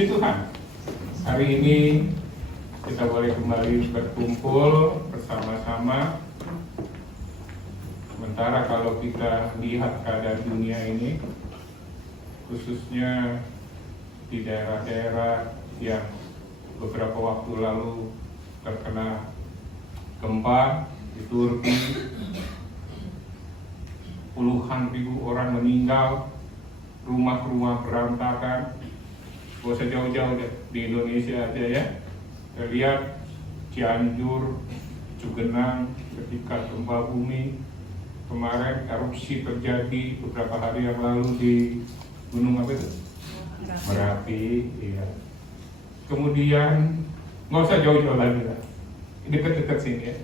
Puji Tuhan, hari ini kita boleh kembali berkumpul bersama-sama. Sementara kalau kita lihat keadaan dunia ini, khususnya di daerah-daerah yang beberapa waktu lalu terkena gempa di Turki, puluhan ribu orang meninggal, rumah-rumah berantakan. Gak usah jauh-jauh deh, di Indonesia aja ya. Kita lihat Cianjur, Cugenang ketika gempa bumi kemarin, erupsi terjadi beberapa hari yang lalu di gunung apa itu? Merapi, iya. Kemudian nggak usah jauh-jauh lagi lah, dekat-dekat sini ya.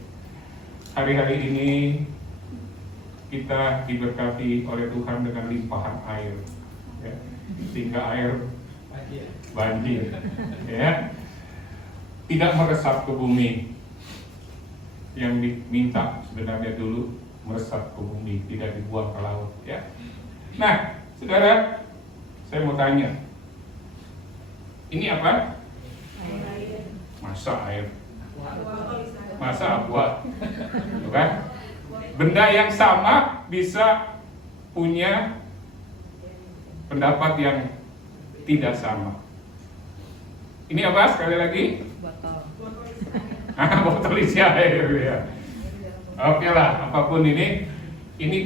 Hari-hari ini kita diberkati oleh Tuhan dengan limpahan air, ya. Sehingga air banjir, ya, tidak meresap ke bumi. Yang diminta sebenarnya dulu meresap ke bumi, tidak dibuang ke laut, ya. Nah, saudara, saya mau tanya, ini apa? Air. Masa air? Masa aqua? Bukan? Benda yang sama bisa punya pendapat yang tidak sama. Ini apa sekali lagi? Botol isi air ya. Oke lah, apapun ini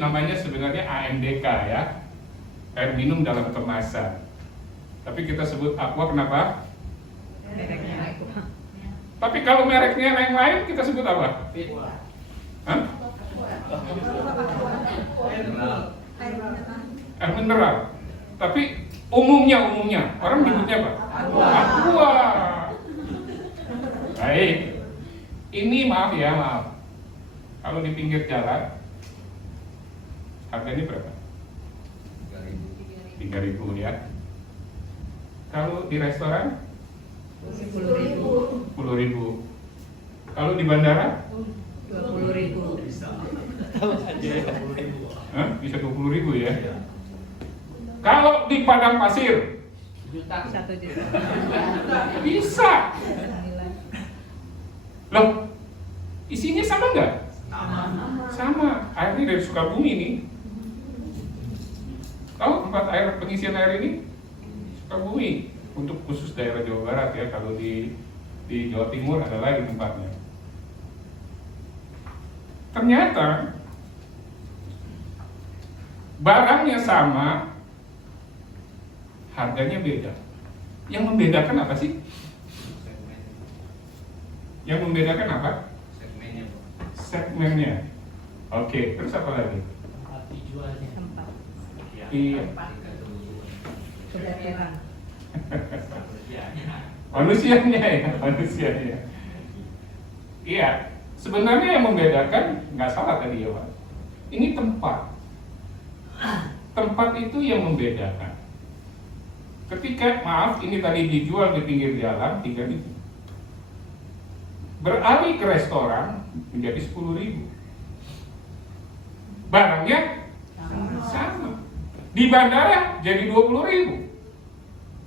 namanya sebenarnya AMDK ya, air minum dalam kemasan. Tapi kita sebut aqua kenapa? Tapi kalau mereknya yang lain kita sebut apa? Hah? Air mineral. Tapi umumnya orang nyebutnya apa? Aqua. Baik. Ini maaf. Kalau di pinggir jalan harganya berapa? 3.000 ya. Kalau di restoran 10.000. Kalau di bandara 20.000. Bisa 20.000 ya. Kalau di padang pasir 1 juta. bisa. Loh, isinya sama nggak? Sama. Airnya dari Sukabumi nih. Tahu tempat air pengisian air ini? Sukabumi. Untuk khusus daerah Jawa Barat ya. Kalau di Jawa Timur ada lagi tempatnya. Ternyata barangnya sama, harganya beda. Yang membedakan apa sih? Yang membedakan apa? Segmennya. Oke, terus apa lagi? Tempat dijualnya. Tempat. Iya. Kedatangan. Manusianya. Iya, sebenarnya yang membedakan nggak salah tadi ya Pak. Ini tempat. Tempat itu yang membedakan. Ketika ini tadi dijual di pinggir jalan 3.000. Beralih ke restoran menjadi 10.000. Barangnya sama. Di bandara jadi 20.000.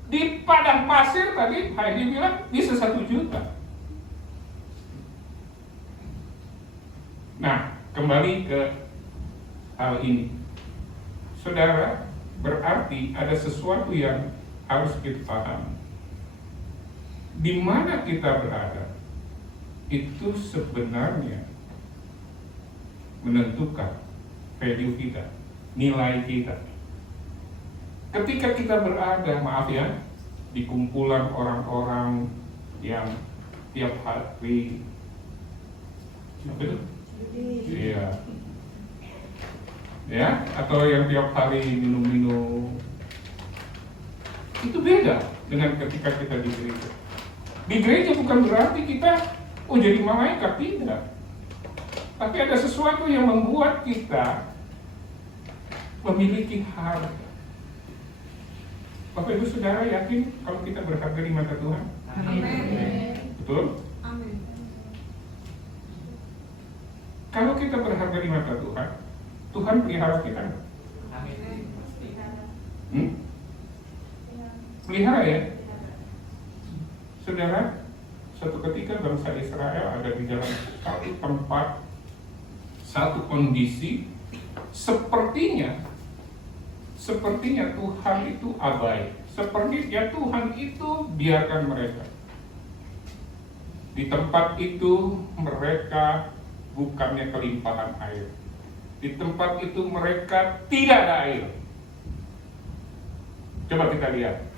Di padang pasir tadi Heidi bilang bisa 1 juta. Nah, kembali ke hal ini. Saudara, berarti ada sesuatu yang harus kita pahami. Di mana kita berada, itu sebenarnya menentukan value kita, nilai kita. Ketika kita berada, maaf ya, di kumpulan orang-orang yang tiap hari apa itu? Iya. Ya, atau yang tiap hari minum-minum. Itu beda dengan ketika kita di gereja. Di gereja bukan berarti kita jadi malaikat, tidak. Tapi ada sesuatu yang membuat kita memiliki harga. Bapak Ibu Saudara yakin kalau kita berharga di mata Tuhan? Amin. Betul? Amin. Kalau kita berharga di mata Tuhan, Tuhan pelihara kita. Pelihara ya? saudara, suatu ketika bangsa Israel ada di dalam satu tempat, satu kondisi, sepertinya Tuhan itu abai, sepertinya Tuhan itu biarkan mereka. Di tempat itu mereka bukannya kelimpahan air, di tempat itu mereka tidak ada air. Coba kita lihat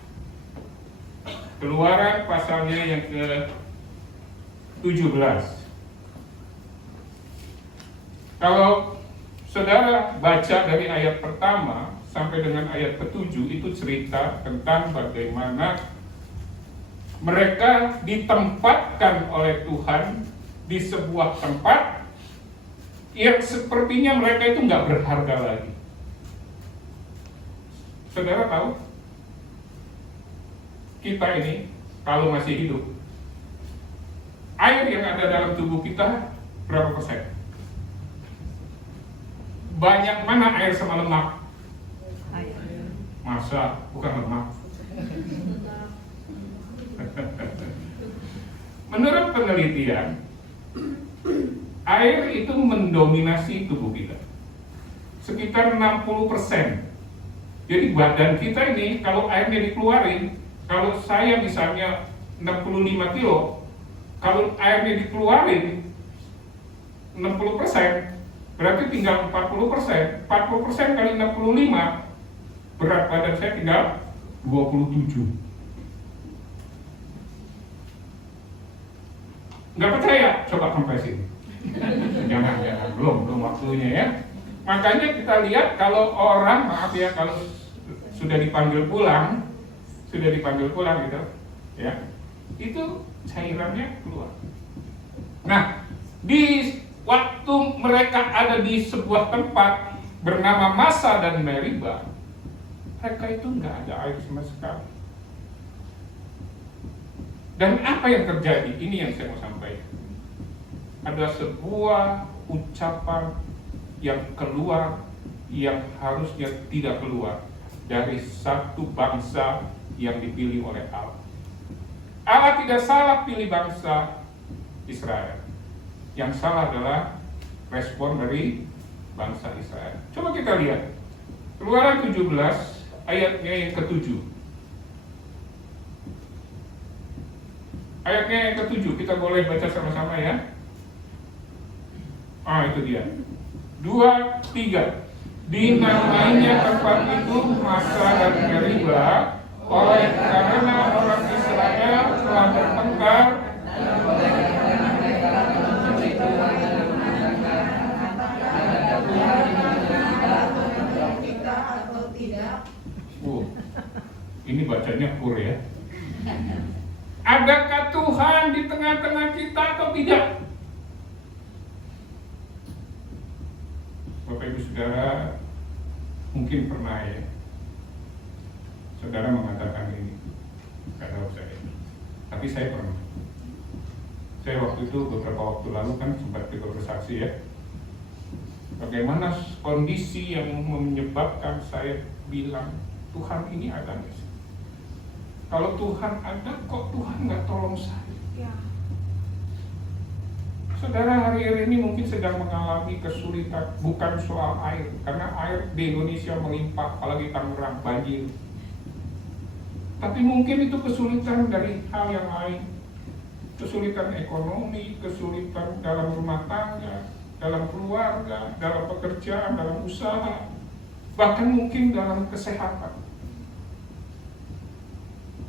Keluaran pasalnya yang ke-17. Kalau saudara baca dari ayat pertama sampai dengan ayat ke-7, itu cerita tentang bagaimana mereka ditempatkan oleh Tuhan di sebuah tempat yang sepertinya mereka itu nggak berharga lagi. Saudara tahu, kita ini kalau masih hidup, air yang ada dalam tubuh kita berapa persen? Banyak mana air sama lemak? Masa bukan lemak? Menurut penelitian, air itu mendominasi tubuh kita sekitar 60%. Jadi badan kita ini kalau airnya dikeluarin, kalau saya misalnya 65 kilo, kalau airnya dikeluarin 60%, berarti tinggal 40%. 40% kali 65, berat badan saya tinggal 27. Nggak percaya? Coba kompresin. Jangan, belum waktunya ya. Makanya kita lihat kalau orang, maaf ya, kalau sudah dipanggil pulang gitu, ya, itu cairannya keluar. Nah, di waktu mereka ada di sebuah tempat bernama Masa dan Meriba, mereka itu nggak ada air sama sekali. Dan apa yang terjadi? Ini yang saya mau sampaikan. Ada sebuah ucapan yang keluar yang harusnya tidak keluar dari satu bangsa yang dipilih oleh Allah. Allah tidak salah pilih bangsa Israel. Yang salah adalah respon dari bangsa Israel. Coba kita lihat Keluaran 17 ayatnya yang ke-7. Ayatnya yang ke-7 kita boleh baca sama-sama ya. Itu dia. 2, 3. Dinamainya tempat itu Masa dan Meriba oleh karena orang Israel telah bertengkar ini bacanya pur ya. Adakah Tuhan di tengah-tengah kita atau tidak? Bapak Ibu Saudara mungkin pernah ya, saudara mengatakan ini, nggak tahu saya, tapi saya pernah. Saya waktu itu beberapa waktu lalu kan sempat juga bersaksi ya, bagaimana kondisi yang menyebabkan saya bilang Tuhan ini ada nggak sih? Kalau Tuhan ada, kok Tuhan nggak tolong saya? Ya. Saudara hari ini mungkin sedang mengalami kesulitan, bukan soal air, karena air di Indonesia melimpah, apalagi Tangerang banjir. Tapi mungkin itu kesulitan dari hal yang lain, kesulitan ekonomi, kesulitan dalam rumah tangga, dalam keluarga, dalam pekerjaan, dalam usaha, bahkan mungkin dalam kesehatan.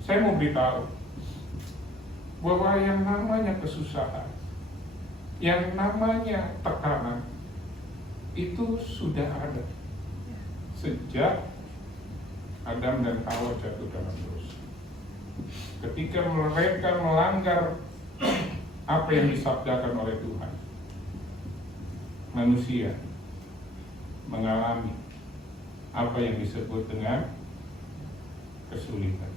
Saya mau beritahu bahwa yang namanya kesusahan, yang namanya tekanan itu sudah ada sejak Adam dan Hawa jatuh dalam dosa. Ketika mereka melanggar apa yang disabdakan oleh Tuhan, manusia mengalami apa yang disebut dengan kesulitan.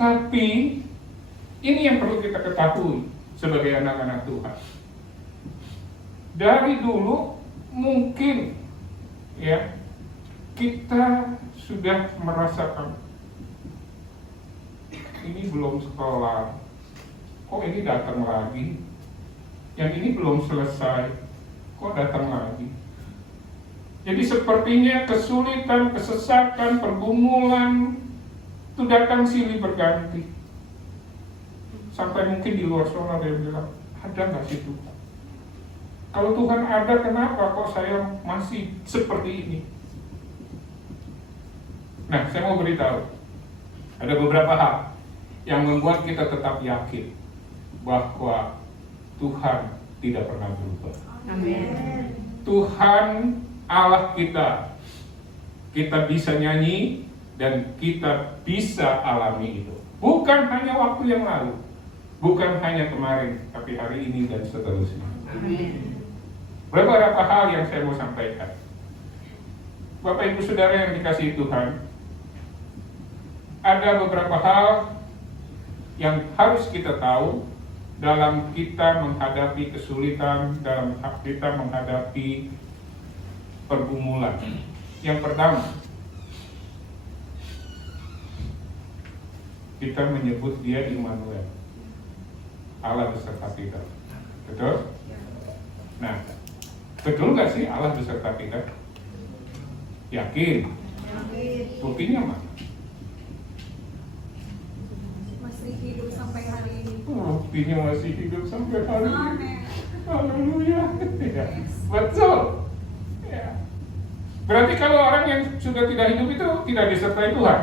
Tapi ini yang perlu kita ketahui sebagai anak-anak Tuhan. Dari dulu mungkin ya kita sudah merasakan ini belum sekolah, kok ini datang lagi? Yang ini belum selesai, kok datang lagi? Jadi sepertinya kesulitan, kesesakan, pergumulan itu datang silih berganti. Sampai mungkin di luar sana ada yang bilang, ada nggak sih Tuhan? Kalau Tuhan ada, kenapa kok saya masih seperti ini? Nah, saya mau beritahu, ada beberapa hal yang membuat kita tetap yakin bahwa Tuhan tidak pernah berubah. Amin. Tuhan Allah kita bisa nyanyi dan kita bisa alami itu. Bukan hanya waktu yang lalu, bukan hanya kemarin, tapi hari ini dan seterusnya. Amin. Beberapa hal yang saya mau sampaikan. Bapak Ibu Saudara yang dikasihi Tuhan, ada beberapa hal yang harus kita tahu dalam kita menghadapi kesulitan, dalam kita menghadapi pergumulan. Yang pertama, kita menyebut dia Immanuel, Allah beserta kita. Betul? Nah, betul nggak sih Allah beserta kita? Yakin? Buktinya mana? Masih hidup sampai hari ini. Buktinya masih hidup sampai hari ini. Amin. Haleluya. Ya, betul. Ya. Berarti kalau orang yang sudah tidak hidup itu tidak disertai Tuhan?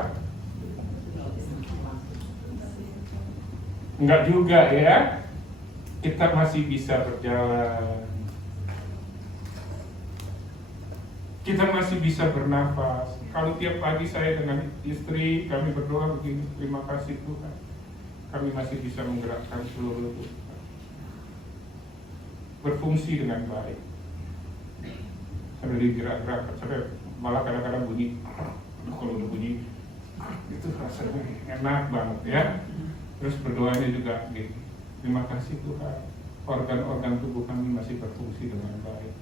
Enggak juga ya. Kita masih bisa berjalan. Kita masih bisa bernafas. Kalau tiap pagi saya dengan istri, kami berdoa begini, terima kasih Tuhan, kami masih bisa menggerakkan seluruh tubuh, berfungsi dengan baik. Sambil digerak-gerak, sampai malah kadang-kadang bunyi, kalau udah bunyi, itu rasanya enak banget ya. Terus berdoanya juga gini, terima kasih Tuhan, organ-organ tubuh kami masih berfungsi dengan baik.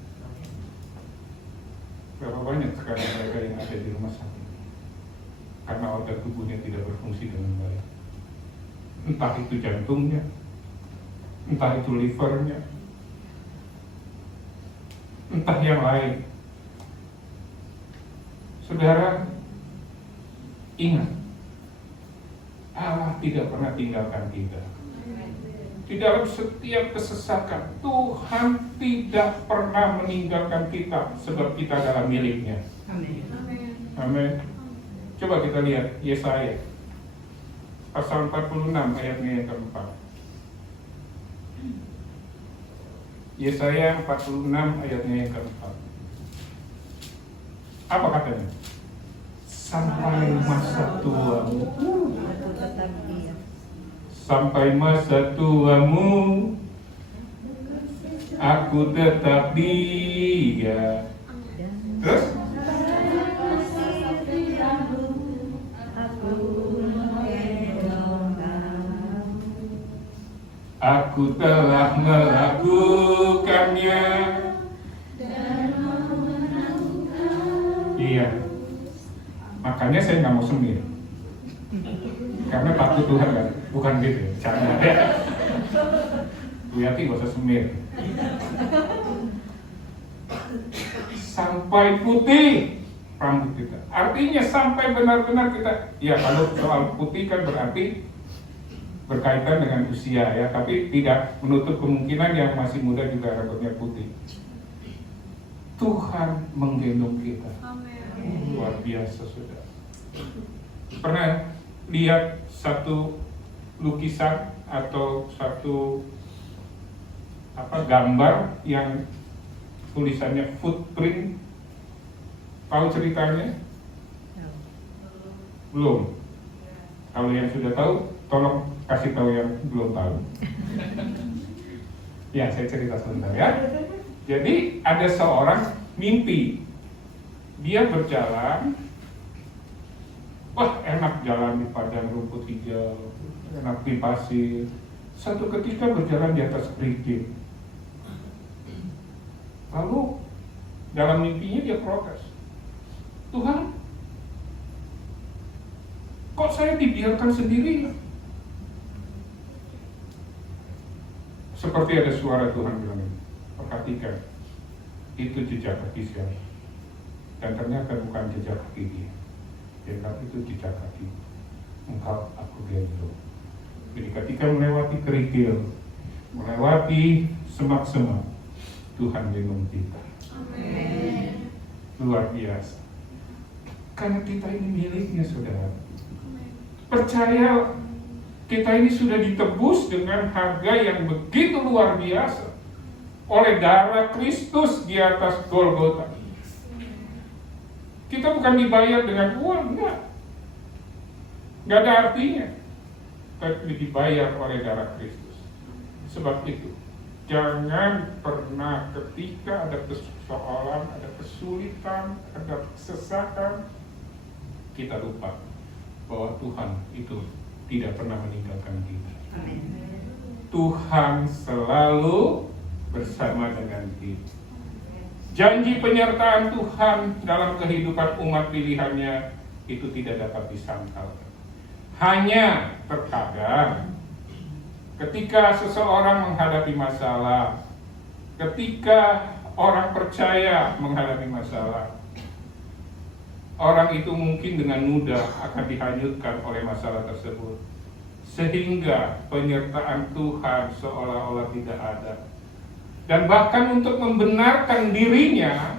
Berapa banyak sekarang mereka yang ada di rumah sakit karena organ tubuhnya tidak berfungsi dengan baik. Entah itu jantungnya, entah itu livernya, entah yang lain. Saudara, ingat, Allah tidak pernah tinggalkan kita. Di dalam setiap kesesakan, Tuhan tidak pernah meninggalkan kita sebab kita adalah miliknya. Amin. Amin. Coba kita lihat Yesaya pasal 46 ayatnya yang keempat. Yesaya 46 ayatnya yang keempat. Apa katanya? Sampai masa tuamu, Aku tetap dia. sampai masa tuamu, aku tetap dia. Terus? Aku telah melakukannya. Iya. Makanya saya nggak mau semir. Karena takut Tuhan kan. Bukan gitu ya, caranya ya. Bu Yati gak usah semir. Sampai putih rambut kita. Artinya sampai benar-benar kita. Ya kalau soal putih kan berarti berkaitan dengan usia ya, tapi tidak menutup kemungkinan yang masih muda juga rambutnya putih. Tuhan menggendong kita. Amin. Luar biasa saudara. Pernah lihat satu lukisan atau satu gambar yang tulisannya footprint? Tahu ceritanya? Belum. Kalau yang sudah tahu, tolong kasih tahu yang belum tahu. Ya, saya cerita sebentar ya. Jadi ada seorang mimpi, dia berjalan, wah enak jalan di padang rumput hijau, enak di pasir. Satu ketika berjalan di atas kerikil. Lalu dalam mimpinya dia protes, Tuhan, kok saya dibiarkan sendiri? Seperti ada suara Tuhan bilang, perhatikan, itu jejak kaki saya. Dan ternyata bukan jejak kaki dia. Dia bilang, itu jejak kaki engkau, aku gendong. Jadi ketika melewati kerikil, melewati semak-semak, Tuhan gendong kita. Amin. Luar biasa. Karena kita ini miliknya, saudara. Percaya, kita ini sudah ditebus dengan harga yang begitu luar biasa oleh darah Kristus di atas Golgota. Kita bukan dibayar dengan uang, enggak ada artinya, tapi dibayar oleh darah Kristus. Sebab itu, jangan pernah ketika ada persoalan, ada kesulitan, ada kesesakan, kita lupa bahwa Tuhan itu tidak pernah meninggalkan kita. Tuhan selalu bersama dengan kita. Janji penyertaan Tuhan dalam kehidupan umat pilihannya itu tidak dapat disangkal. Hanya terkadang ketika seseorang menghadapi masalah, ketika orang percaya menghadapi masalah, orang itu mungkin dengan mudah akan dihanyutkan oleh masalah tersebut, sehingga penyertaan Tuhan seolah-olah tidak ada. Dan bahkan untuk membenarkan dirinya,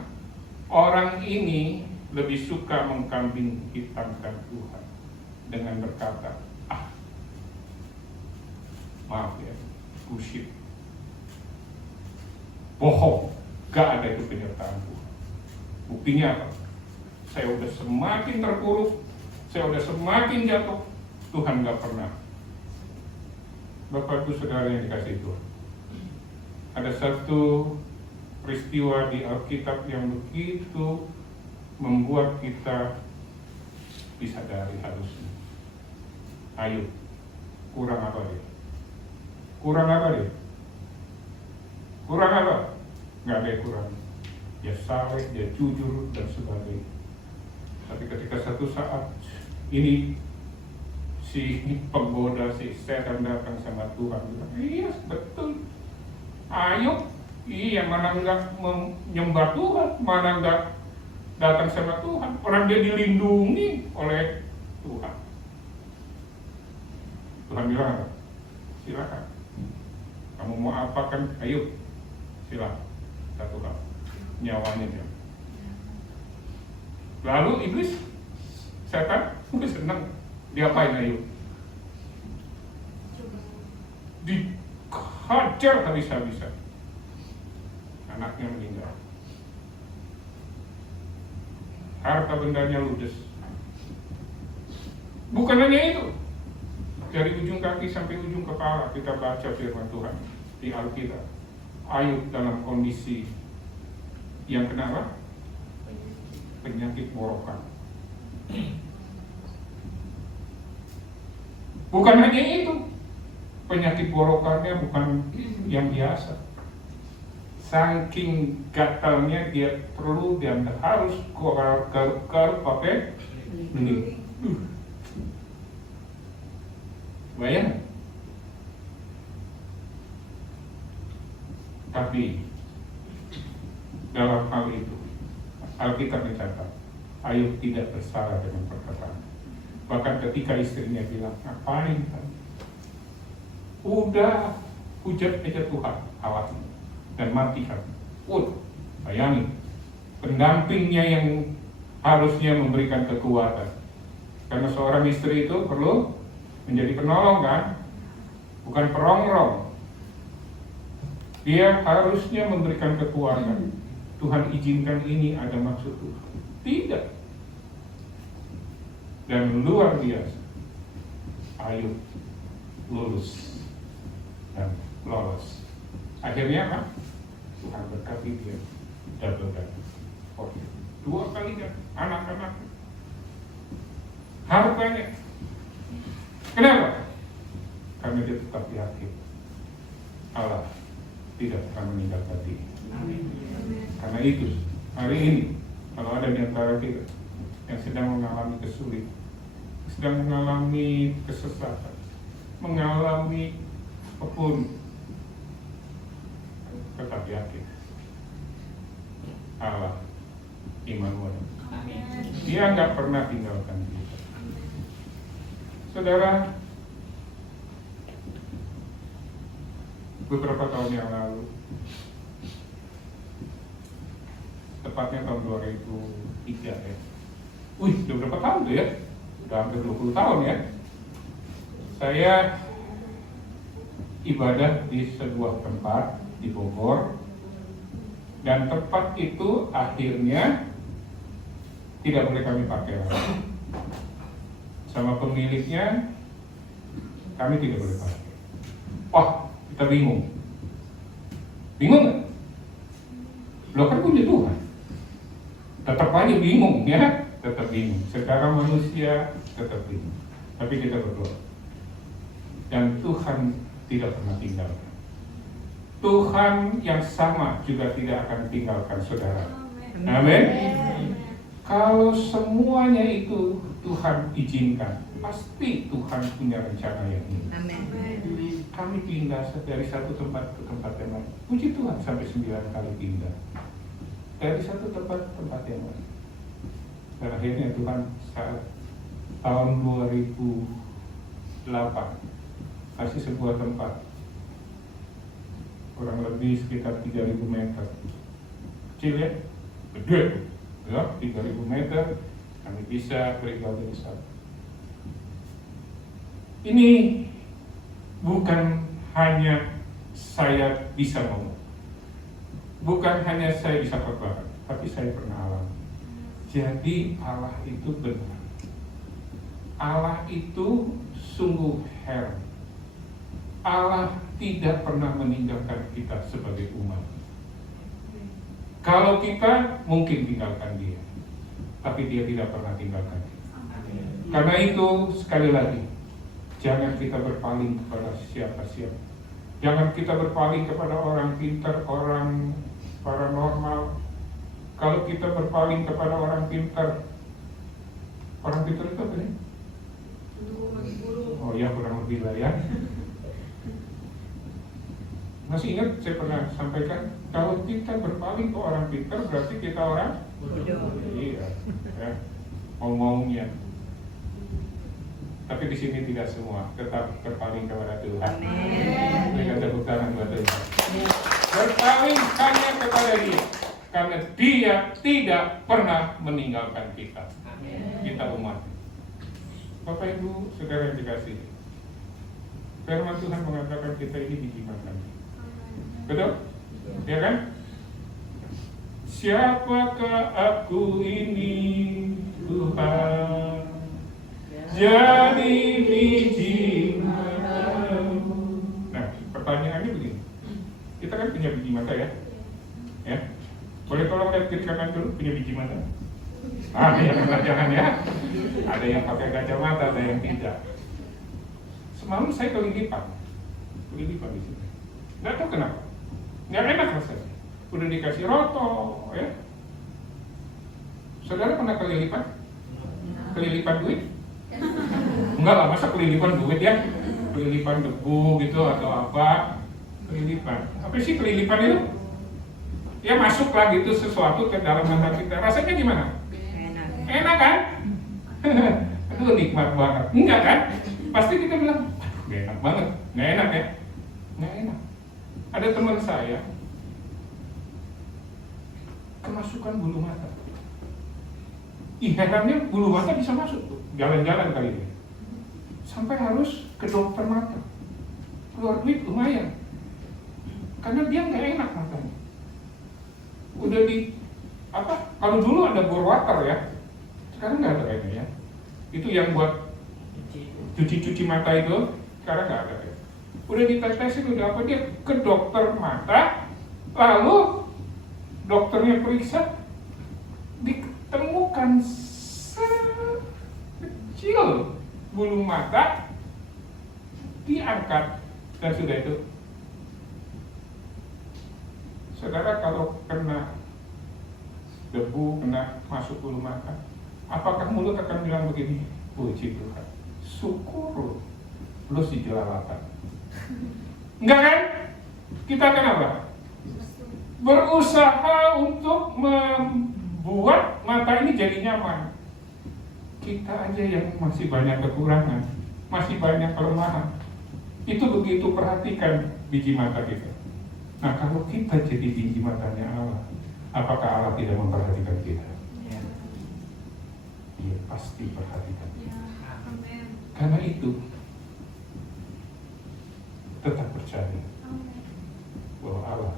orang ini lebih suka mengkambing hitamkan Tuhan dengan berkata, maaf ya, bullshit, bohong, gak ada itu penyertaan Tuhan. Buktinya apa? Saya udah semakin terpuruk, saya udah semakin jatuh, Tuhan gak pernah. Bapak Ibu Saudara yang dikasihi Tuhan, ada satu peristiwa di Alkitab yang begitu membuat kita disadari harusnya. Ayub, kurang apa dia? Kurang apa dia? Kurang apa? Gak ada yang kurang. Dia saleh, dia jujur, dan sebagainya. Tapi ketika satu saat ini si penggoda, si setan datang sama Tuhan, bilang, iya betul, Ayub, iya mana enggak menyembah Tuhan, mana enggak datang sama Tuhan, orang dia dilindungi oleh Tuhan. Tuhan bilang, silakan, kamu mau apakan Ayub, silakan, satu hal, nyawanya dia. Lalu iblis, setan, udah senang, diapain Ayub? Dihajar habis-habisan, anaknya meninggal, harta bendanya ludes. Bukan hanya itu, dari ujung kaki sampai ujung kepala kita baca firman Tuhan di Alkitab, Ayub dalam kondisi yang kenapa? Penyakit borokan. Bukan hanya itu, penyakit borokannya bukan yang biasa. Saking gatalnya dia perlu dan harus garuk-garuk pakai ini. Bayang. Tapi dalam hal itu Alkitab mencatat Ayub tidak bersalah dengan perkataan. Bahkan ketika istrinya bilang, ngapain kan? Udah hujat aja Tuhan Allah dan mati kan. Bayangin, pendampingnya yang harusnya memberikan kekuatan. Karena seorang istri itu perlu menjadi penolong kan, bukan perongrong. Dia harusnya memberikan kekuatan. Tuhan izinkan ini ada maksud Tuhan. Tidak. Dan luar biasa, Ayub lulus dan lolos. Akhirnya apa? Tuhan berkati dia double double. Oke. 2 kali kan anak-anak, hartanya. Kenapa? Karena dia tetap yakin Allah tidak akan meninggalkan dia. Karena itu hari ini kalau ada di antara kita yang sedang mengalami kesulitan, sedang mengalami kesesatan, mengalami apapun, pernah tinggalkan kita. Saudara, beberapa tahun yang lalu, tepatnya tahun 2003 ya. Udah berapa tahun tuh ya? Udah hampir 20 tahun ya. Saya ibadah di sebuah tempat di Bogor, dan tempat itu akhirnya tidak boleh kami pakai lagi. Sama pemiliknya kami tidak boleh pakai. Wah, kita bingung. Bingung nggak? Lo kan punya Tuhan. Tetap aja bingung ya, tetap bingung. Sekarang manusia tetap bingung. Tapi kita berdoa. Dan Tuhan tidak pernah tinggalkan. Tuhan yang sama juga tidak akan tinggalkan saudara. Amin. Kalau semuanya itu Tuhan izinkan, pasti Tuhan punya rencana yang ini. Amin. Kami pindah dari satu tempat ke tempat yang lain. Puji Tuhan sampai 9 kali pindah. Dari satu tempat ke tempat yang lain. Dan akhirnya Tuhan saat tahun 2008 kasih sebuah tempat kurang lebih sekitar 3.000 meter. Kecil ya? Gede ya, 3.000 meter kami bisa beribadah di sana. Ini bukan hanya saya bisa ngomong, bukan hanya saya bisa khotbah, tapi saya pernah alami. Jadi Allah itu benar. Allah itu sungguh heran. Allah tidak pernah meninggalkan kita sebagai umat. Kalau kita mungkin tinggalkan dia, tapi dia tidak pernah tinggalkan kita. Karena itu sekali lagi, jangan kita berpaling kepada siapa-siapa. Jangan kita berpaling kepada orang pintar, orang paranormal. Kalau kita berpaling kepada orang pintar itu apa nih? Oh ya, kurang lebih lah ya. Masih ingat saya pernah sampaikan, kalau kita berpaling ke orang pintar berarti kita orang Bodoh. iya, ya, ngomongnya. Tapi di sini tidak semua, tetap berpaling kepada Tuhan. Berikan tepuk tangan buat Tuhan. Berpaling hanya kepada Dia, karena Dia tidak pernah meninggalkan kita. Kita umat. Bapak Ibu, saudara yang dikasihi, firman Tuhan mengatakan kita ini biji mata. Betul? Ya kan? Siapakah aku ini, Tuhan? Jadi biji mata. Nah, pertanyaannya begini. Kita kan punya biji mata ya? Ya? Boleh tolong lihat kiri kanan dulu, punya biji mata? Ada yang jangan ya? Ada yang pakai kacamata, ada yang tidak. Semalam saya kelilipan di sini. Nggak tahu kenapa. Nggak enak rasanya. Udah dikasih roto, ya. Saudara pernah kelilipan? Kelilipan duit? Enggak lah, masa kelilipan duit ya? Kelilipan debu gitu atau apa? Kelilipan. Apa sih kelilipan itu? Ya masuk lah gitu sesuatu ke dalam mata kita. Rasanya gimana? Enak. Enak kan? Aduh nikmat banget. Enggak kan? Pasti kita bilang, aduh enak banget. Nggak enak ya? Nggak enak. Ada teman saya kemasukan bulu mata. Herannya bulu mata bisa masuk tuh, jalan-jalan kali ini. Sampai harus ke dokter mata. Keluar duit lumayan. Karena dia nggak enak matanya. Udah di apa? Kalau dulu ada bore water ya, sekarang nggak ada kayaknya ya. Itu yang buat cuci mata itu, sekarang nggak ada ya. Udah ditetesin, udah apa, dia ke dokter mata, lalu dokternya periksa, ditemukan kecil bulu mata, diangkat, dan sudah itu. Saudara kalau kena debu, kena masuk bulu mata, apakah mulut akan bilang begini, puji Tuhan, syukur lu si jelalatan? Enggak kan? Kita akan apa? Berusaha untuk membuat mata ini jadi nyaman. kita aja yang masih banyak kekurangan, masih banyak kelemahan. Itu begitu perhatikan biji mata kita. Nah, kalau kita jadi biji matanya Allah, apakah Allah tidak memperhatikan kita? Dia pasti perhatikan. Karena itu, tetap percaya bahwa Allah,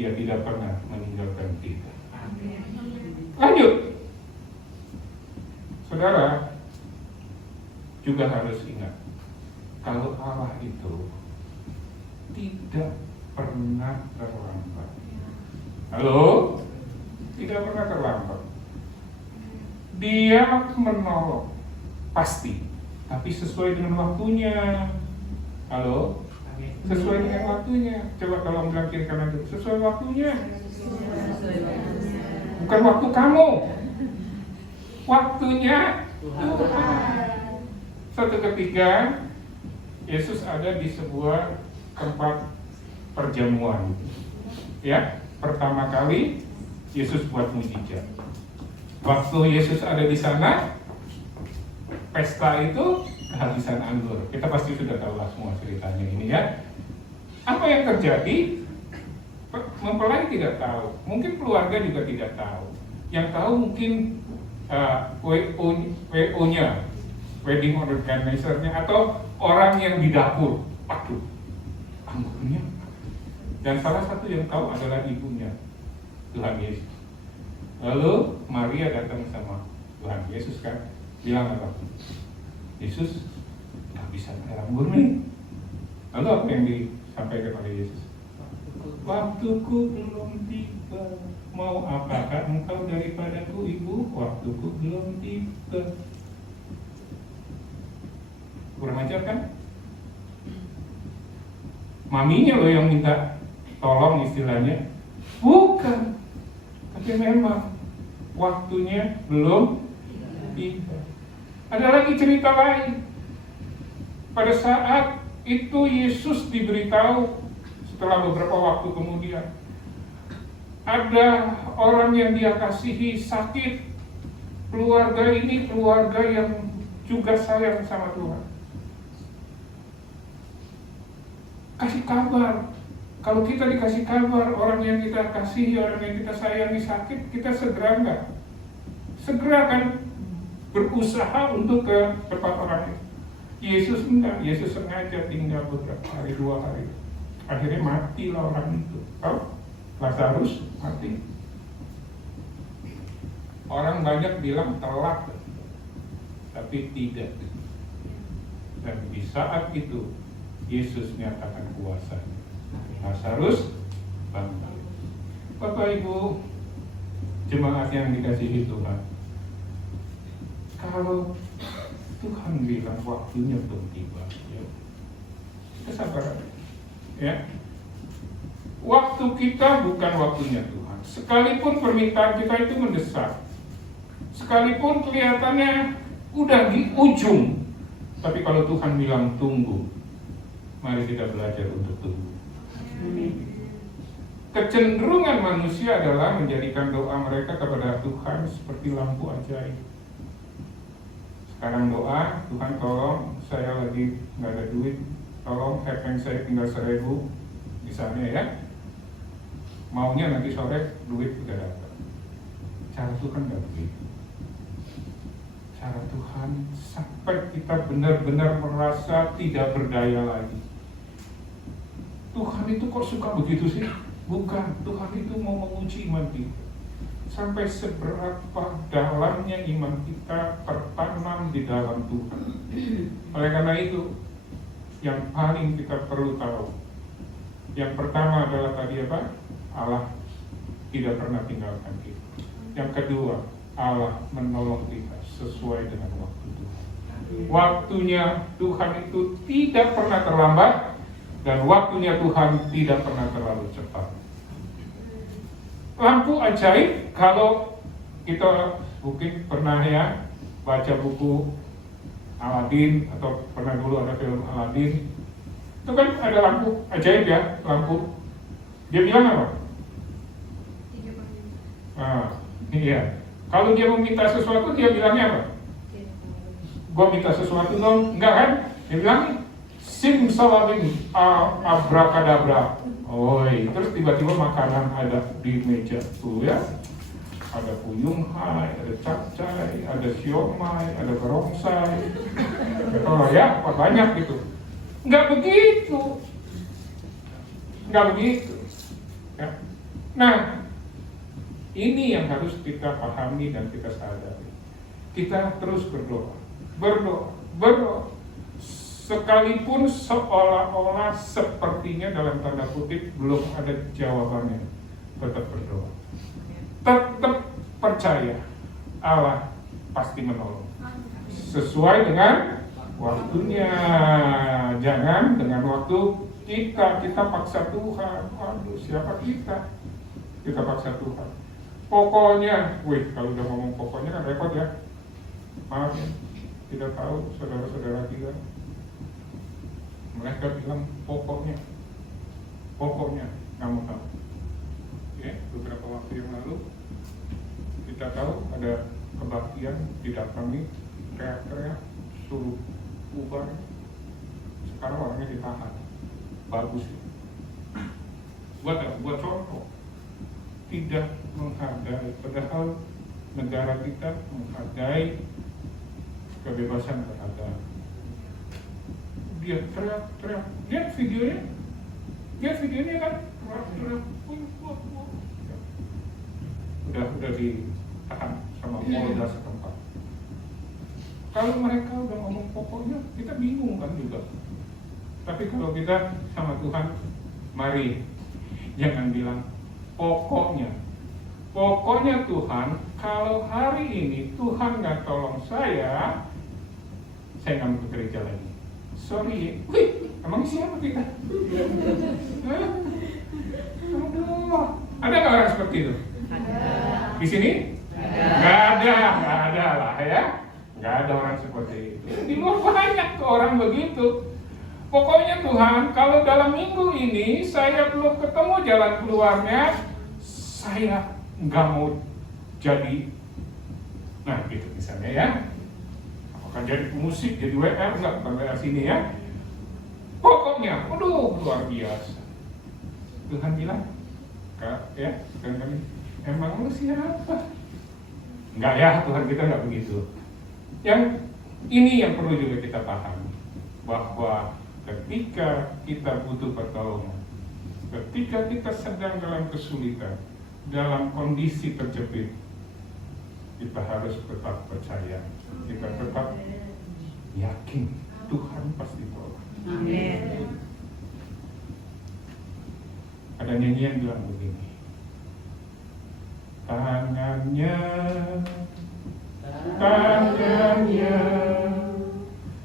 Dia tidak pernah meninggalkan kita. Lanjut, saudara juga harus ingat, kalau Allah itu tidak pernah terlambat. Halo? Tidak pernah terlambat. Dia menolong, pasti, tapi sesuai dengan waktunya. Halo? Sesuai dengan waktunya. Coba tolong bilang kiri kanan dulu. Sesuai waktunya. Bukan waktu kamu. Waktunya Tuhan. Suatu ketika Yesus ada di sebuah tempat perjamuan. Ya, pertama kali Yesus buat mujizat. Waktu Yesus ada di sana, pesta itu kehabisan anggur. Kita pasti sudah tahu lah semua ceritanya ini ya. Apa yang terjadi? Mempelai tidak tahu. Mungkin keluarga juga tidak tahu. Yang tahu mungkin WO-nya, wedding organizer-nya, atau orang yang di dapur. Aduh, anggurnya. Dan salah satu yang tahu adalah ibunya, Tuhan Yesus. Lalu Maria datang sama Tuhan Yesus kan, bilang apa? Yesus, nggak bisa air anggur nih. Lalu apa yang disampaikan oleh Yesus? Waktuku belum tiba. Mau apakah engkau daripadaku, ibu? Waktuku belum tiba. Kurang ajar kan? Maminya loh yang minta tolong istilahnya. Bukan. Tapi memang waktunya belum tiba. Ada lagi cerita lain. Pada saat itu Yesus diberitahu setelah beberapa waktu kemudian, ada orang yang dia kasihi sakit. Keluarga ini keluarga yang juga sayang sama Tuhan. Kasih kabar. Kalau kita dikasih kabar orang yang kita kasihi, orang yang kita sayangi sakit, kita segera enggak? Segera kan berusaha untuk ke tempat orang itu. Yesus enggak, Yesus sengaja tinggal beberapa hari, 2 hari. Akhirnya matilah orang itu. Tahu? Lazarus mati. Orang banyak bilang telat, tapi tidak. Dan di saat itu Yesus nyatakan kuasanya. Lazarus bangun. Bapak Ibu jemaat yang dikasihi Tuhan, kalau Tuhan bilang waktunya belum tiba, ya, kita sabar, ya. Waktu kita bukan waktunya Tuhan. Sekalipun permintaan kita itu mendesak, sekalipun kelihatannya udah di ujung, tapi kalau Tuhan bilang tunggu, mari kita belajar untuk tunggu. Kecenderungan manusia adalah menjadikan doa mereka kepada Tuhan seperti lampu ajaib. Sekarang doa, Tuhan tolong saya lagi nggak ada duit, tolong hepeng saya tinggal 1.000 misalnya ya. Maunya nanti sore duit udah dapat. Cara Tuhan nggak begitu. Cara Tuhan sampai kita benar-benar merasa tidak berdaya lagi. Tuhan itu kok suka begitu sih? Bukan, Tuhan itu mau menguji iman kita. Sampai seberapa dalamnya iman kita tertanam di dalam Tuhan. Oleh karena itu, yang paling kita perlu tahu, yang pertama adalah tadi apa? Allah tidak pernah tinggalkan kita. Yang kedua, Allah menolong kita sesuai dengan waktu Tuhan. Waktunya Tuhan itu tidak pernah terlambat, dan waktunya Tuhan tidak pernah terlalu cepat. Lampu ajaib, kalau kita mungkin pernah ya baca buku Aladin atau pernah dulu ada film Aladin, itu kan ada lampu ajaib ya, lampu. Dia bilang apa? Nah, iya. Kalau dia meminta sesuatu, dia bilangnya apa? gue minta sesuatu dong, enggak kan? Dia bilang simsalabim abrakadabra. Oi, terus tiba-tiba makanan ada di meja tuh ya. Ada puyung hai, ada capcay, ada siomay, ada barongsai. Oh ya, apa banyak gitu. Enggak begitu. Enggak begitu. Ya. Nah, ini yang harus kita pahami dan kita sadari. Kita terus berdoa. Berdoa. Sekalipun seolah-olah sepertinya dalam tanda kutip belum ada jawabannya, tetap berdoa. Tetap percaya Allah pasti menolong sesuai dengan waktunya. Jangan dengan waktu kita paksa Tuhan. Waduh, siapa kita paksa Tuhan. Pokoknya, kalau udah ngomong pokoknya kan repot ya. Maaf ya, tidak tahu saudara-saudara kita. Mereka bilang pokoknya nggak mau tahu. Ya, beberapa waktu yang lalu kita tahu ada kebaktian didatangi, teriak-teriak, suruh bubar. Sekarang orangnya ditahan. Bagus ya. Buat contoh, tidak menghargai, padahal negara kita menghargai kebebasan beragama. Dia teriak-teriak, lihat videonya kan, udah ditahan sama Polda setempat. Kalau mereka udah ngomong pokoknya, kita bingung kan juga. Tapi kalau kita sama Tuhan, mari jangan bilang pokoknya Tuhan, kalau hari ini Tuhan nggak tolong saya nggak mau ke gereja lagi. Sorry, emang siapa kita? Aduh, ada nggak orang seperti itu? Di sini? Nggak ada lah ya. Nggak ada orang seperti itu. Di luar banyak tuh orang begitu. Pokoknya Tuhan, kalau dalam minggu ini saya belum ketemu jalan keluarnya, saya nggak mau jadi. Nah, gitu misalnya ya. Apakah jadi musik, jadi WR, enggak, bukan WR sini ya. Pokoknya, luar biasa. Tuhan bilang, Kak, ya, Tuhan, emang lu siapa? Enggak ya, Tuhan kita enggak begitu. Yang ini yang perlu juga kita pahami, bahwa ketika kita butuh pertolongan, ketika kita sedang dalam kesulitan, dalam kondisi terjepit, kita harus tetap percaya, kita tetap yakin Tuhan pasti tolong. Amin. Ada nyanyian bilang begini, tangannya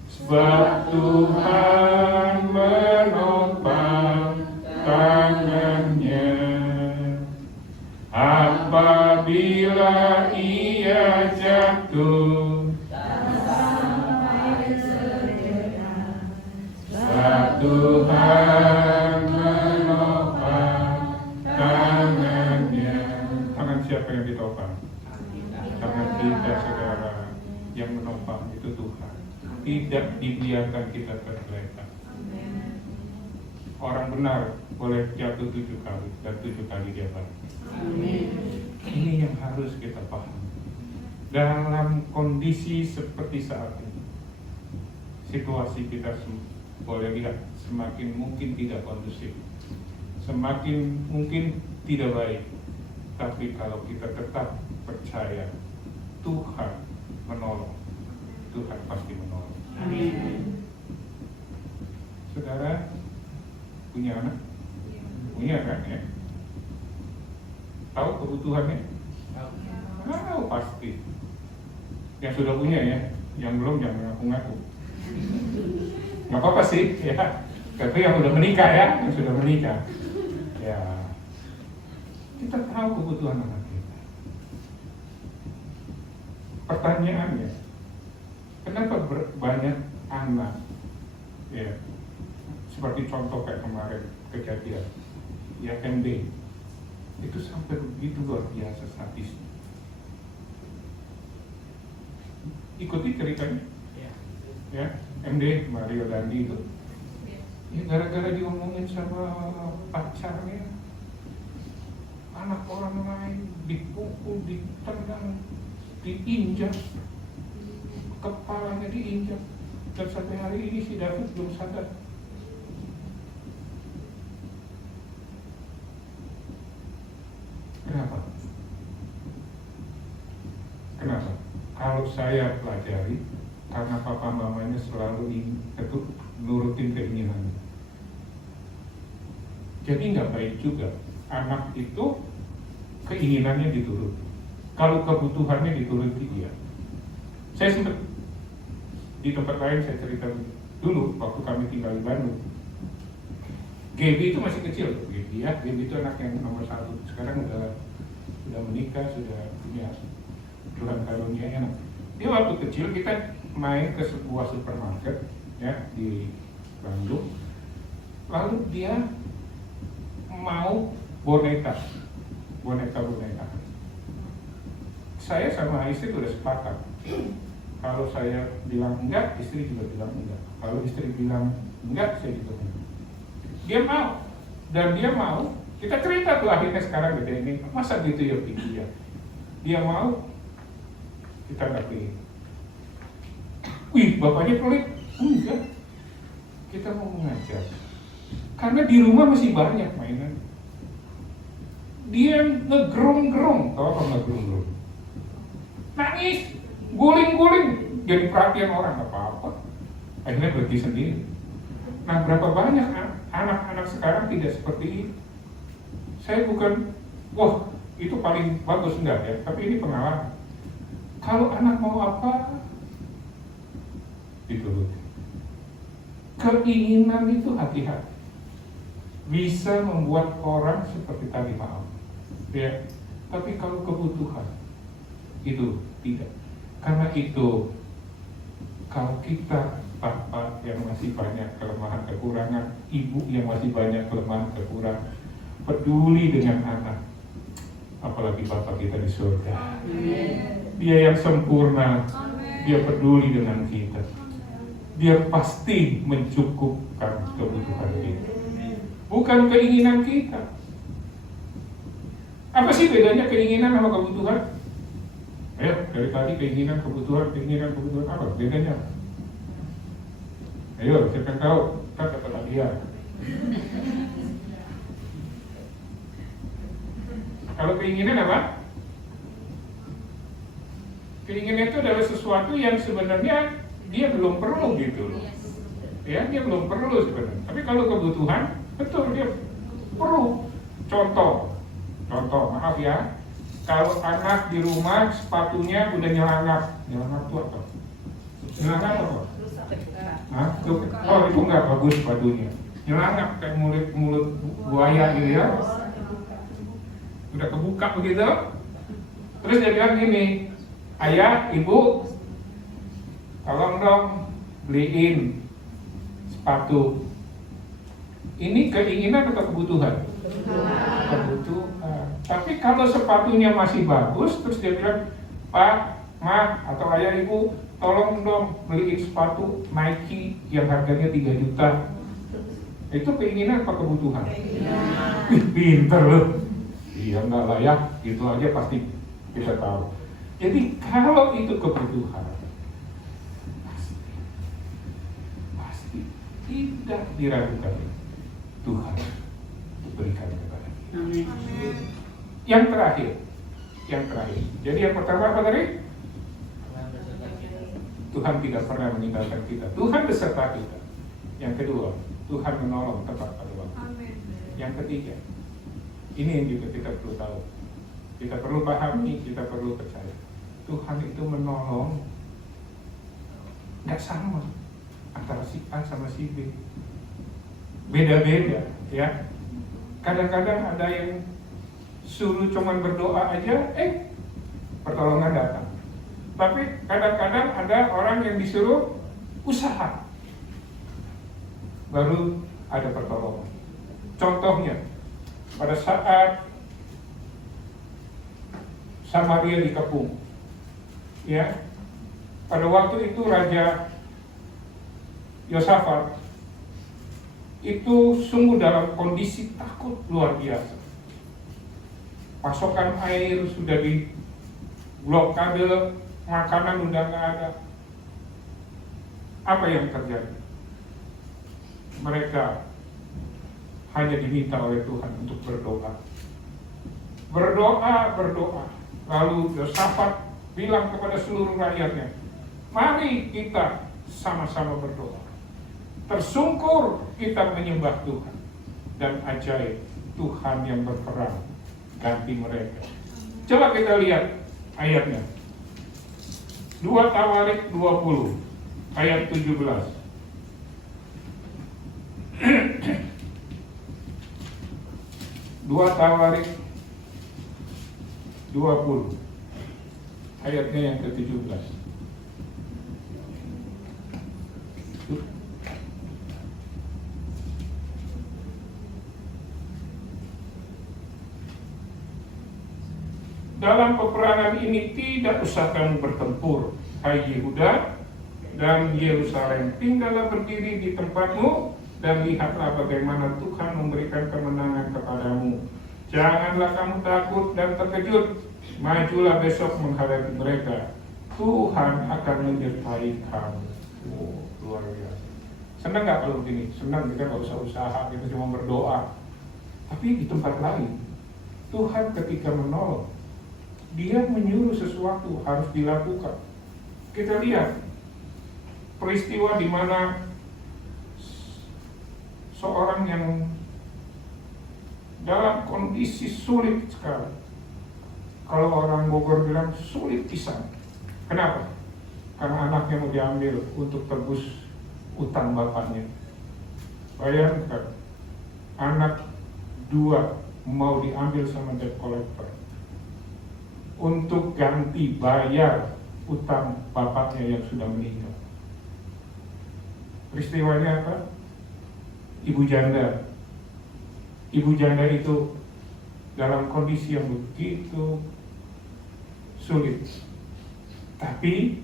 sebab Tuhan menopang tangannya. Apabila ia jatuh, sebab Tuhan menopang tangannya. Tangan siapa yang ditopang? Tangan kita, saudara. Yang menopang itu Tuhan. Tidak dibiarkan kita tergeletak. Orang benar boleh jatuh 7 kali dan 7 kali dia bangkit. Ini yang harus kita pahami. Dalam kondisi seperti saat ini, situasi kita boleh lihat semakin mungkin tidak kondusif, semakin mungkin tidak baik. Tapi kalau kita tetap percaya Tuhan menolong, Tuhan pasti menolong. Amin. Saudara punya anak? Punya kan ya? Tahu kebutuhannya? Tahu pasti. Yang sudah punya ya, yang belum jangan ngaku-ngaku. Nggak apa-apa sih ya. Tapi yang sudah menikah ya, yang sudah menikah. Ya, kita tahu kebutuhan anak kita. Pertanyaannya, kenapa banyak anak ya, seperti contoh kayak kemarin kejadian ya MD itu sampai begitu luar biasa sadisnya. Ikuti ceritanya. ya, MD Mario Dandi itu. Ya gara-gara diomongin sama pacarnya, anak orang lain dipukul, ditendang, diinjak, kepalanya diinjak, dan sampai hari ini si David belum sadar. Kenapa? Kenapa? Kalau saya pelajari, karena papa mamanya selalu itu nurutin keinginannya. Jadi nggak baik juga anak itu keinginannya dituruti. Kalau kebutuhannya dituruti dia. Saya sempat di tempat lain saya cerita dulu waktu kami tinggal di Bandung. Gaby itu masih kecil, Gaby itu anak yang nomor 1. Sekarang sudah menikah, sudah punya Tuhan karunia enak. Dia waktu kecil kita main ke sebuah supermarket ya di Bandung. Lalu dia mau boneka. Saya sama istri sudah sepakat. Kalau saya bilang enggak, istri juga bilang enggak. Kalau istri bilang enggak, saya juga enggak. Dia mau, dan dia mau. Kita cerita tuh akhirnya sekarang gede ini, masa gitu ya pikir ya. Dia mau, kita nggak pilih. Wih, bapaknya pelit. Enggak. Kita mau mengajar. Karena di rumah masih banyak mainan. Dia ngegerong-gerong, tahu apa ngegerong-gerong? Nangis, guling-guling, jadi perhatian orang apa-apa. Akhirnya berhenti sendiri. Nah, berapa banyak anak-anak sekarang tidak seperti ini? Saya bukan, wah itu paling bagus enggak ya, tapi ini pengalaman. Kalau anak mau apa, dituruti. Keinginan itu hati-hati, bisa membuat orang seperti tadi maaf, ya. Tapi kalau kebutuhan itu tidak. Karena itu, kalau kita bapak yang masih banyak kelemahan kekurangan, ibu yang masih banyak kelemahan kekurangan, peduli dengan anak, apalagi bapak kita di surga. Dia yang sempurna, dia peduli dengan kita. Dia pasti mencukupkan kebutuhan kita, bukan keinginan kita. Apa sih bedanya keinginan sama kebutuhan? Ayo, dari tadi keinginan, kebutuhan, apa bedanya? Ayo, siapa yang tahu? Kita kata dia. Kalau keinginan apa? Keinginan itu adalah sesuatu yang sebenarnya dia belum perlu gitu loh. Ya, dia belum perlu sebenarnya. Tapi kalau kebutuhan, betul dia perlu. Contoh, maaf ya. Kalau anak di rumah sepatunya udah nyelangap itu apa? Nyelangap apa? Hah? Oh, itu nggak bagus sepatunya. Nyelangap kayak mulut buaya gitu ya. Udah kebuka begitu. Terus dia bilang gini, ayah, ibu, tolong dong beliin sepatu. Ini keinginan atau kebutuhan? Kebutuhan. Tapi kalau sepatunya masih bagus, terus dia bilang, Pak, Ma, atau ayah, ibu, tolong dong beliin sepatu Nike yang harganya 3 juta. Itu keinginan apa kebutuhan? Wih, pinter loh. Iya enggak lah ya, itu aja pasti kita tahu. Jadi kalau itu kebutuhan, pasti tidak diragukan Tuhan berikan kepada kita. Yang terakhir. Jadi yang pertama apa tadi? Tuhan tidak pernah meninggalkan kita. Tuhan beserta kita. Yang kedua, Tuhan menolong tepat pada waktu. Yang ketiga, ini yang juga kita perlu tahu. Kita perlu pahami, kita perlu percaya. Tuhan itu menolong nggak sama antara si A sama si B. Beda-beda, ya. Kadang-kadang ada yang suruh cuman berdoa aja, pertolongan datang. Tapi kadang-kadang ada orang yang disuruh usaha, baru ada pertolongan. Contohnya, pada saat Samaria dikepung, ya, pada waktu itu Raja Yosafat itu sungguh dalam kondisi takut luar biasa. Pasokan air sudah di blokade, makanan udah nggak ada. Apa yang terjadi? Mereka hanya diminta oleh Tuhan untuk berdoa. Berdoa. Lalu Yosafat bilang kepada seluruh rakyatnya, mari kita sama-sama berdoa. Tersungkur kita menyembah Tuhan. Dan ajaib, Tuhan yang berperang ganti mereka. Coba kita lihat ayatnya. 2 Tawarik 20 ayat 17. 2 Tawarik 20 ayatnya yang ke-17. Dalam peperangan ini tidak usah kamu bertempur, hai Yehuda dan Yerusalem. Tinggallah berdiri di tempatmu dan lihatlah bagaimana Tuhan memberikan kemenangan kepadamu. Janganlah kamu takut dan terkejut. Majulah besok menghadapi mereka. Tuhan akan menyertai kamu. Oh, luar biasa. Senang nggak kalau begini? Senang, kita nggak usah usaha, kita cuma berdoa. Tapi di tempat lain, Tuhan ketika menolong, Dia menyuruh sesuatu harus dilakukan. Kita lihat peristiwa di mana seorang yang dalam kondisi sulit sekali. Kalau orang Bogor bilang sulit pisang. Kenapa? Karena anaknya mau diambil untuk tebus utang bapaknya. Bayangkan, anak 2 mau diambil sama debt collector untuk ganti bayar utang bapaknya yang sudah meninggal. Peristiwanya apa? Ibu janda. Ibu janda itu dalam kondisi yang begitu sulit, tapi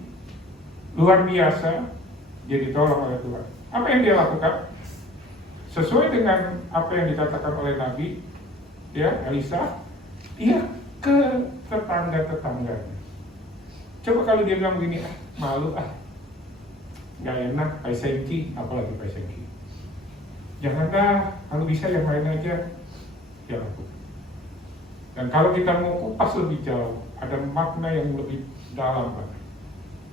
luar biasa dia ditolong oleh Tuhan. Apa yang dia lakukan? Sesuai dengan apa yang dikatakan oleh Nabi, ya, Elisa, dia ke tetangga-tetangganya. Coba kalau dia bilang begini, malu nggak enak, paisengki, apalagi paisengki. Jangan kalau bisa yang lain aja, ya lakukan. Dan kalau kita mau kupas lebih jauh, ada makna yang lebih dalam lagi.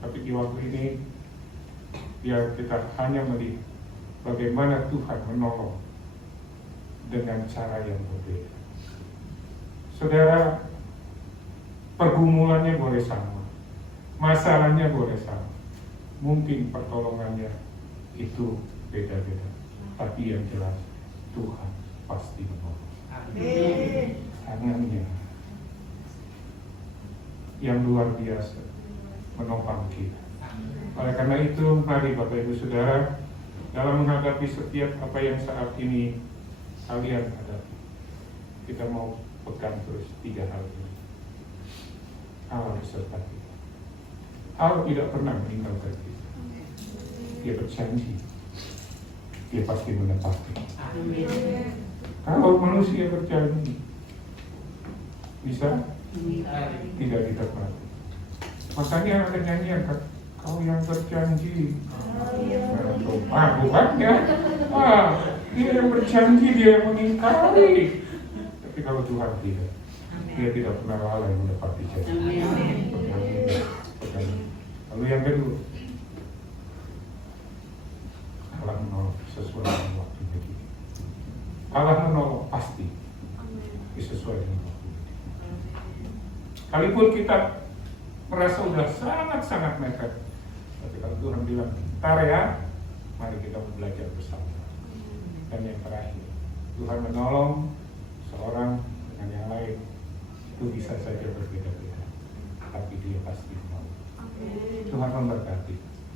Tapi di waktu ini, biar kita hanya melihat bagaimana Tuhan menolong dengan cara yang berbeda. Saudara, pergumulannya boleh sama, masalahnya boleh sama, mungkin pertolongannya itu beda-beda, tapi yang jelas Tuhan pasti menolong. Tangannya yang luar biasa menopang kita. Oleh karena itu, mari Bapak Ibu Saudara, dalam menghadapi setiap apa yang saat ini kalian hadapi, kita mau pegang terus 3 hal ini. Allah beserta kita. Allah tidak pernah meninggalkan kita. Dia berjanji, Dia pasti menepati. Kalau manusia berjanji, bisa tidak ditepati. Makanya ada nyanyian, kau yang berjanji. Bukannya. Dia yang berjanji, dia yang mengingkari. Tapi kalau Tuhan tidak, Dia tidak pernah lalai menepati janji. Lalu yang kedua, Allah menolong sesuai dengan waktunya kita. Allah menolong pasti sesuai dengan waktunya. Kalaupun kita merasa sudah sangat-sangat mepet, tapi kalau Tuhan bilang, "Tar ya, mari kita belajar bersama." Dan yang terakhir, Tuhan menolong seorang dengan yang lain itu bisa saja berbeda-beda, tapi Dia pasti menolong. Tuhan memberkati.